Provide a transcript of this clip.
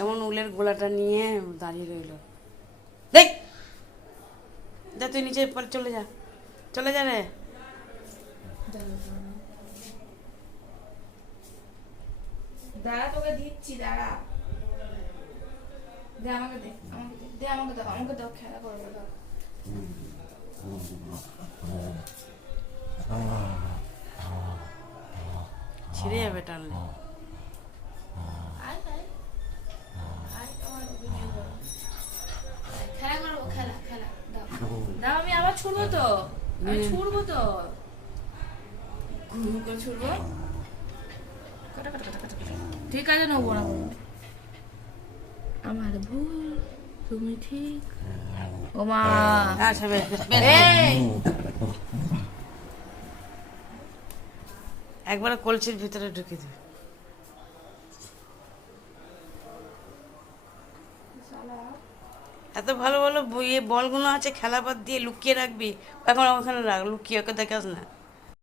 কেমন উলের গোলাটা নিয়ে দাঁড়িয়ে রইল। দেখ, যা তুই নিচে চলে যা, চলে যা রে। দাঁড়া, তোকে দিচ্ছি, দাঁড়া। দে আমাকে, দে আমাকে, দে আমাকে, দাও আমাকে, দাও, খেলা করবো, দাও। ছিঁড়ে যাবে টানলে। আয়, আয়, আয়, আমার ভিডিও করো। খেলা করবো, খেলা, খেলা, দাও, দাও, আমি আবার ছুড়বো তো, আমি ছুড়বো তো, ঘুম করে ছুড়বো। কাটা, কাটা, কাটা, কাটা, কাটা। ঠিক আছে, নেবো না কোনো। আমার ভুল, তুমি ঠিক। ও মা, আচ্ছা বেশ বেশ বেশ। এই একবার কলসির ভিতরে ঢুকে দেবে। এত ভালো ভালো বলগুলো আছে, খেলা বাদ দিয়ে লুকিয়ে রাখবি। এখন ওখানে রাখ, লুকিয়ে ওকে দেখাস না।